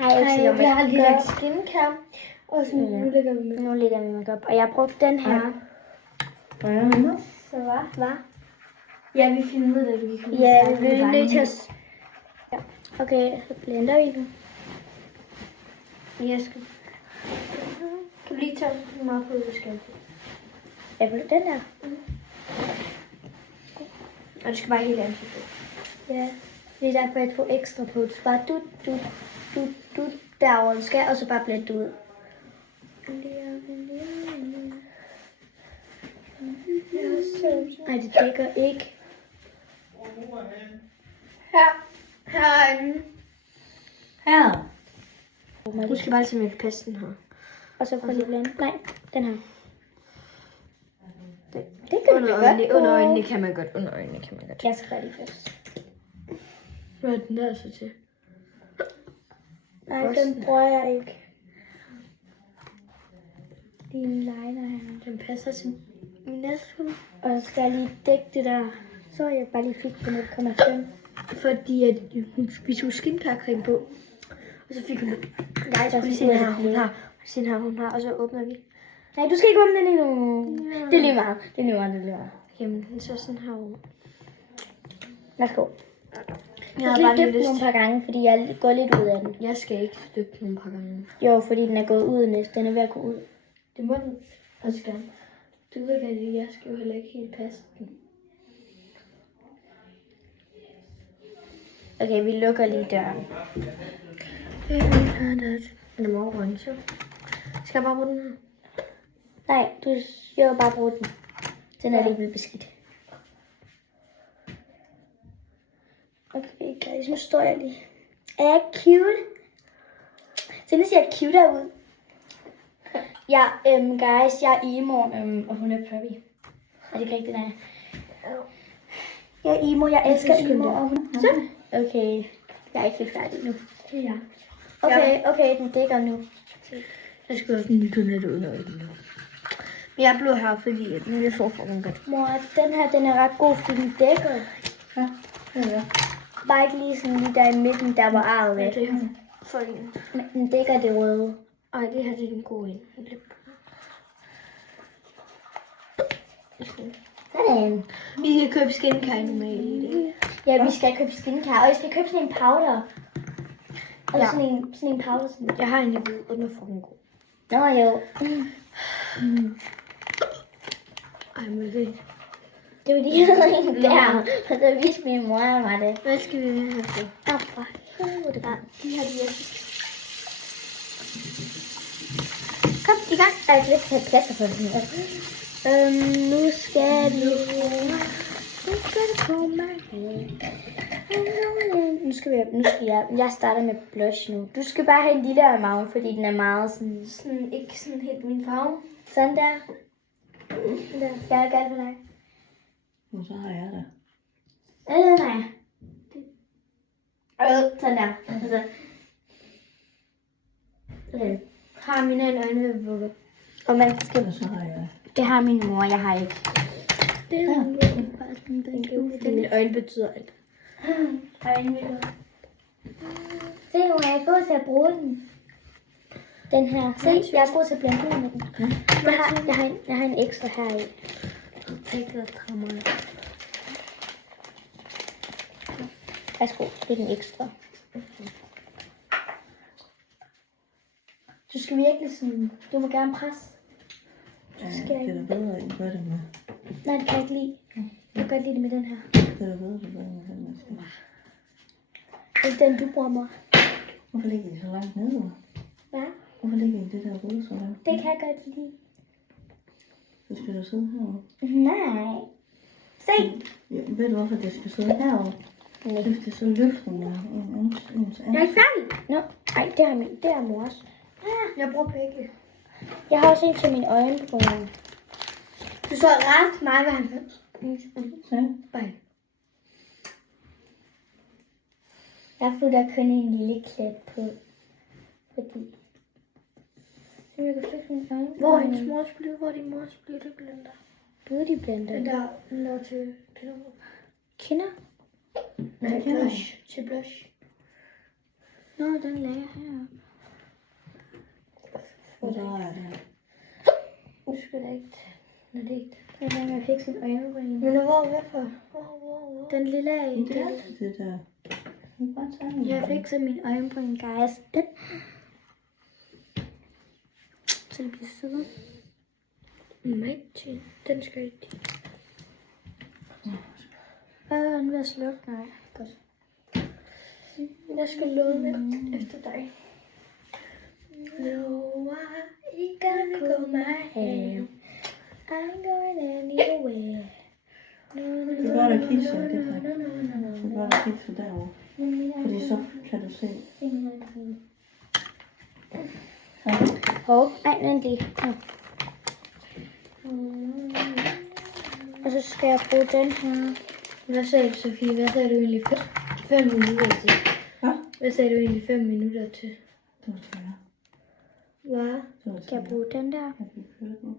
Hej, vi har lige lagt skincare. Og så nu lægger vi makeup. Og jeg har brugt den her. Så hvad? Ja, vi filmede det, vi kunne. Ja, vi blev nødt til at... Ja. Okay, så blender vi nu. Jeg skal... Kan du lige tage den meget på udskabet? Jeg vil den der. Og du skal bare helt ansigt på. Ja, det er derfor, jeg får ekstra på. Du skal bare du derovre, du skal, og så bare blende ud. Nej, det dækker ikke. Her. Du skal bare se, om jeg kan passe den her. Og så får lige blende. Nej, den her. Det kan du godt. Under øjnene kan man godt. Under øjnene kan man godt. Jeg skal bare lige først. Hvad er den der så til? Nej, den bruger jeg ikke. Din liner her. Den passer til min næsehud. Og så skal jeg lige dække det der. Så jeg bare lige fik på 0,5. Fordi at vi tog skincare-creme på. Og så fik hun det. Jeg skulle lige se, her hun har. Se her hun har. Og så åbner vi. Nej, du skal ikke åbne den endnu. Ja. Det er lige meget. Det er lige meget. Jamen, den ser sådan her ud. Værsgo. Jeg har lige bare døbt den nogle par gange, fordi jeg går lidt ud af den. Jeg skal ikke døbe den nogle par gange. Jo, fordi den er gået ud næsten. Den er ved at gå ud. Det må den også gerne. Du ved godt, jeg skal jo heller ikke helt passe den. Okay, vi lukker lige døren. Den er orange. Skal jeg bare bruge den her? Nej, du skal jo bare bruge den. Den er alligevel beskidt. Okay, guys, nu står jeg lige. Er jeg cute? Så nu ser jeg cute ud. Ja, guys, jeg er emo, og hun er preppy. Er det ikke rigtigt, nej? Jeg er emo, jeg elsker emo, og hun... Så. Okay, jeg er ikke helt færdig nu. Ja. Okay, den dækker nu. Jeg skal også nyt net under øjnene. Men jeg blev her, fordi nu jeg så for den godt. Mor, den her, den er ret god, fordi den dækker. Ja. Bare ikke lige sådan lige der i midten, der var arret væk. Det er for en. Men den dækker det røde. Ej, det her det er den gode en. Sådan. Vi skal købe skincare nu med i det. Ja, vi skal købe skincare, og jeg skal købe sådan en powder. Og Ja. sådan en powder. Sådan. Jeg har en i hvid, og den er fucking god. Nå jo. Ej, men det... Det var de her der. Og så viste min mor mig det. Hvad skal vi med her til? For helvede. Ja, de her de er... Kom, i gang. Jeg har ikke have pladser på den her. Nu skal vi... Nu skal jeg starter med blush nu. Du skal bare have en lille amount, fordi den er meget sådan Ikke sådan helt min farve. sådan der. Der skal jeg gøre det for dig. Og så har jeg det. Nej. Sådan der. Altså. Okay. Har mine øjne ved. Og man skal... Og så har jeg det. Det har min mor, jeg har ikke. Det er bare sådan den mine øjne betyder alt. Se, nu er jeg god til at bruge den. Den her. Se, jeg er god til at blande ud med den. Jeg har en ekstra her i. Ikke at træmme mig. Værsgo, det er den ekstra. Du skal virkelig sådan... Du må gerne presse. Ja, det er da bedre, end gør det med. Nej, det kan jeg ikke lide. Jeg kan godt lide det med den her. Det er da bedre, det gør med den maske. Det er den, du bruger mig. Hvorfor ligger I så langt nede? Hvad? Hvorfor ligger I det der røde så langt? Det kan jeg godt lide. Så skal du sidde herovre. Nej. Se. Ja, ved du hvorfor det skal sidde herovre? Nej. Hvis det så løfter mig ens Jeg er ikke færdig. Nå, ej, det er mors. Jeg bruger begge. Jeg har også en til mine øjne på grund. Du så ret meget ved 90. Ja. Bye. Jeg putter kun en lille klat på. Fordi... Så jeg kan fikse mine øjne. Hvor er hendes mors blød? Hvor er din mors bløde blender? Beauty blender. Den der når til kinder. Kinder? Nej, blush. Til blush. Nå, den lagde jeg her. Og så er det. Nu skal det ikke. Når det ikke. Jeg lader mig fikse en øjenbryn. Men hvor er hvorfor? Hvor? Den lille af. Men det er altid det der. Du kan bare tage den. Jeg fikser min øjenbryn, guys. Den. Så det bliver siddet. Magic. Den skal ikke. Hvad er den ved at slukke? Nej, godt. Jeg skal låne efter dig. No, I gonna go my hand. I'm going anywhere. Du kan godt kigge så det her. Du kan godt kigge så derovre. Fordi så kan du se. Hov, ej, vent lige. Ja. Og så skal jeg bruge den her. Hvad sagde du, Sofie? Hvad sagde du egentlig 5 minutter til? Hvad sagde du egentlig 5 minutter til? Det var svært. Hvad? Det var Skal jeg bruge den der? Jeg fik hørt nu.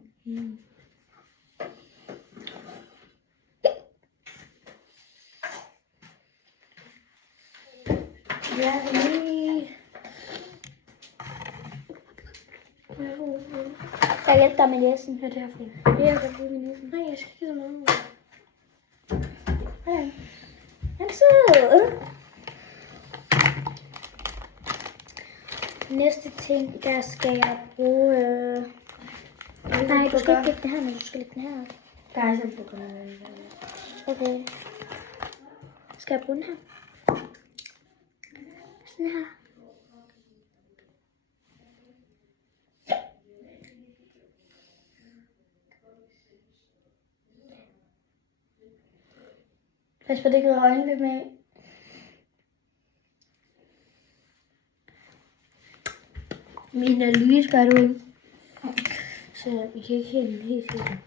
Ja, lige. Jeg hjælper dig med næsen. Ja, det er fint. Jeg kan bruge min næsen. Nej, jeg skal ikke så meget. Ja. Han er sød. Næste ting, der skal jeg bruge... Nej, du skal ikke lægge den her, men du skal lægge den her. Der er sådan på Okay. Skal jeg bruge den her? Sådan her. Pas på, det kan øjnene med. Min analyse gør du ikke. Så vi kan ikke helt se det.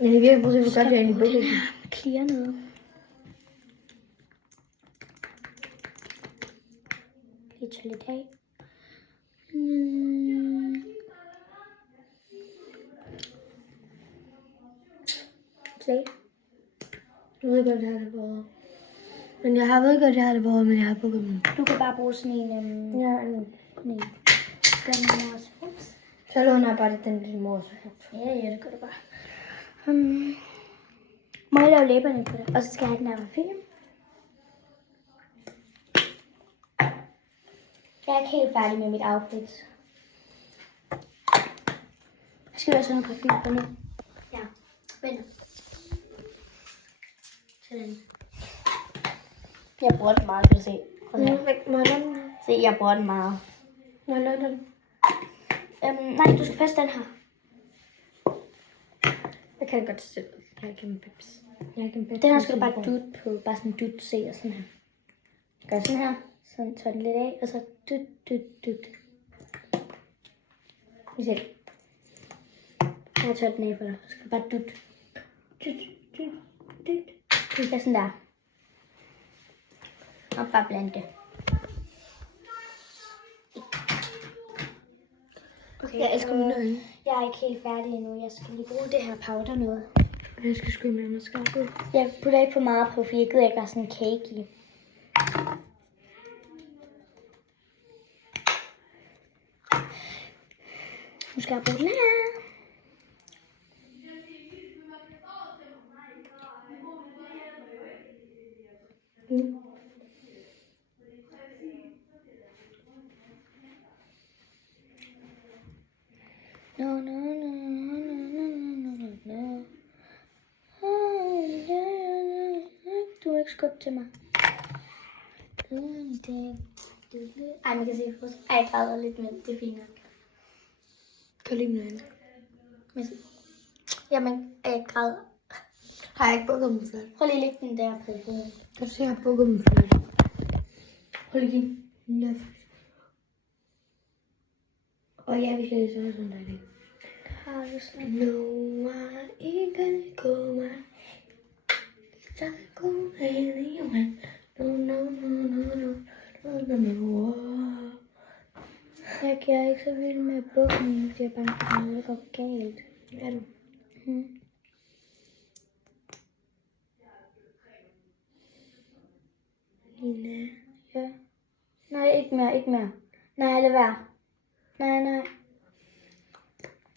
Men det virker på, hvor godt jeg egentlig bruger det. Clear noget. Lige tage lidt af. Play. Jeg ved godt, jeg har det både. Men jeg har ved godt, jeg har det både, men jeg har bukket dem. Du kan bare bruge sådan en... Ja, Nej. Gør den også. Ups. så låner jeg bare den til mor. Ja, det gør du bare. Må jeg lave læberne på det? Og så skal jeg have den her parfume. Jeg er ikke helt færdig med mit outfit. Jeg skal også have noget parfume på nu. Ja, vent. Sådan. Jeg bruger den meget, kan du se. Se, jeg bruger den meget. Må jeg låne den? Nej, du skal først den her. Jeg kan godt selv. Jeg kan pips. Den her skal du bare dut på. Bare sådan dut, se og sådan her. Gør sådan her. Så tager den lidt af, og så dut. Vi ser. Jeg tager den af for dig. Så skal du bare dut. Det er sådan der. Og bare blande det. Okay, Jeg elsker mine øjne. Jeg er ikke helt færdig endnu. Jeg skal lige bruge det her powder noget. Jeg skal skyde med mascara. Jeg putter ikke for meget på, for jeg gider ikke have sådan en cake i. Nu skal jeg bruge den her. No. Du er ikke skubbe til mig. Ej, man kan se det. Ej, jeg græder lidt, men det er fint nok. Kan du lide mine øjne? Jamen, jeg græder. Har jeg ikke bukket dem flot? Prøv lige at lægge den der på hovedet. Kan du se, jeg har bukket dem flot? Prøv lige at give den. Og ja, vi skal lige så sådan der i dag. Har du sådan? No, I gonna go my. Don't go anywhere. No. Jeg er ikke så vild med bukken, fordi jeg bare for noget, der går galt. Er du? Nina. Ja. Nej, ikke mere. Nej, lad være. Nej.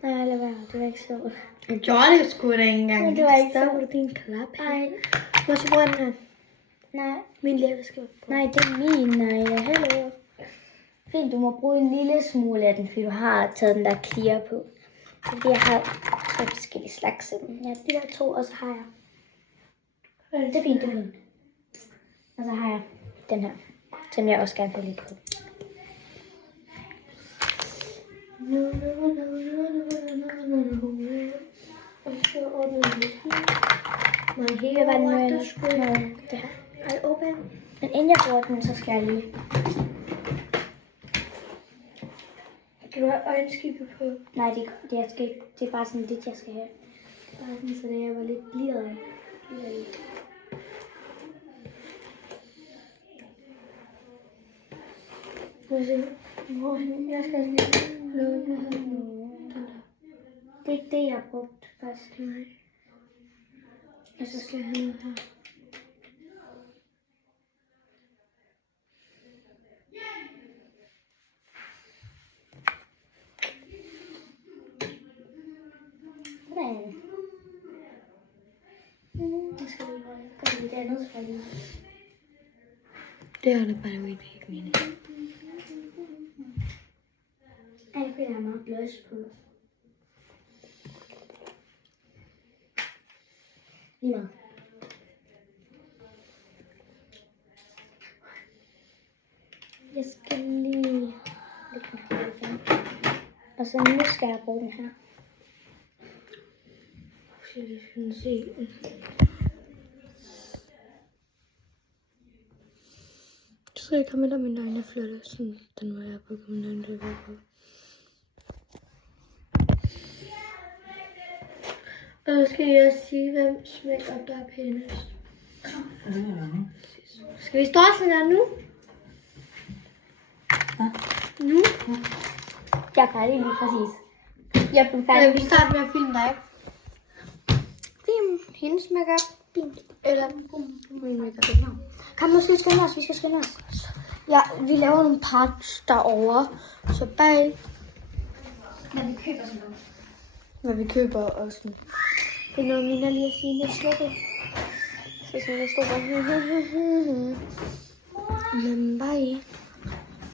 Nej, lad være. Det var ikke sjovt. Jeg gjorde det sgu da ikke engang. Men det var ikke så. sjovt. Det din klap. Nej. Må så bruge den her. Nej. Min læbestift. Nej, det er min. Nej, hello. Fint, du må bruge en lille smule af den, fordi du har taget den der clear på. Fordi jeg har 3 forskellige slags af dem. Ja, de der 2, og så har jeg. Det er fint, det er fint. Og så har jeg den her, som jeg også gerne vil lidt på. Og så åbner vi lidt her. Det var det her. Ej, åbne. Men inden jeg bruger den, så skal jeg lige. Skal du have øjenskygge på? Nej, det er bare sådan lidt, jeg skal have. Bare sådan, så det jeg var lidt glidret. Må jeg se? Jeg skal lukke. Det er ikke det, jeg har brugt først. Nej. Og så skal jeg have noget her. Sådan. Jeg skal lige gøre det andet for lige. Det er det bare ikke mine. Jeg føler, jeg har meget blush på. Lige meget. Jeg skal lige lægge den her igen. Og så nu skal jeg bruge den her. Så vi skal se. Så skal jeg komme med mine øjne flotte, sådan den måde jeg er på, mine øjne bliver på. Og så skal jeg også sige, hvem smækker der er pænest. Skal vi stå sådan her nu? Nu? Jeg er færdig lige præcis. Jeg blev Ja, færdig. vi starter med at filme dig. Bim, hendes makeup. Bim. Eller min makeup. Kom, nu skal vi skynde os. Vi skal skynde os. Ja, vi laver nogle parts derovre. Så bag, Når vi køber sådan noget. hvad vi køber og sådan. Det er noget, Mina lige at sige, det er slukket. Så sådan, der står bare. Men bye.